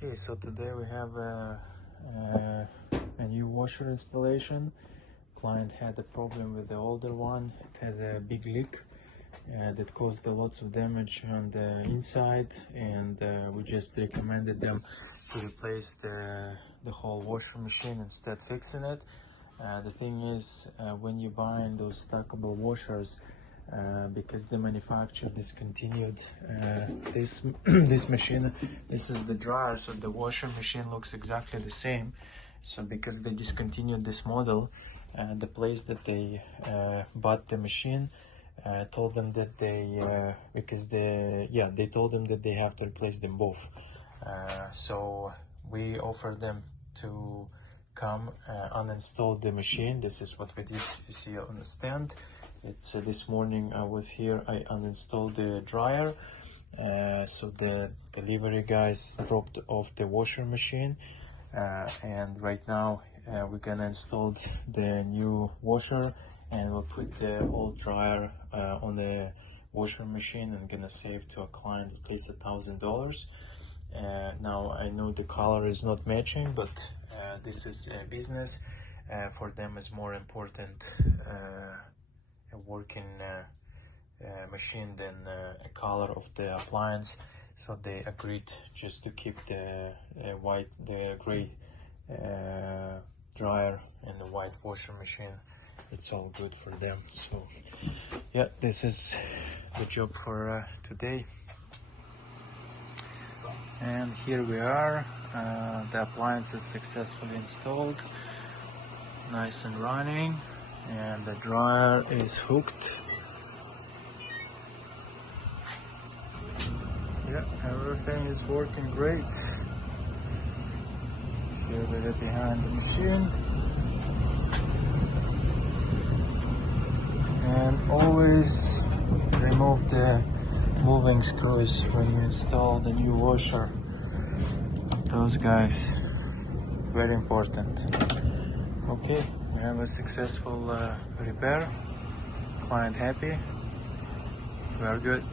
Okay, so today we have a new washer installation. Client had a problem with the older one. It has a big leak that caused lots of damage on the inside, and we just recommended them to replace the whole washer machine instead fixing it. The thing is, when you buy those stackable washers, because the manufacturer discontinued this this machine. This is the dryer, so the washer machine looks exactly the same. So because they discontinued this model, the place that they bought the machine told them that they they told them that they have to replace them both. So we offered them to come uninstall the machine. This is what we did. You see on the stand. It's this morning I was here. I uninstalled the dryer. So the delivery guys dropped off the washer machine, and right now we're gonna install the new washer, and we'll put the old dryer on the washer machine, and gonna save to a client at least $1,000. Now I know the color is not matching, but this is a business. For them is more important a working machine than a color of the appliance. So they agreed just to keep the gray dryer and the white washer machine. It's all good for them. So yeah, this is the job for today. And here we are. The appliance is successfully installed, nice and running, and the dryer is hooked. Yeah, everything is working great. Here we are behind the machine. And always remove the moving screws when you install the new washer. Those guys, very important. Okay, we have a successful repair. Client happy. We are good.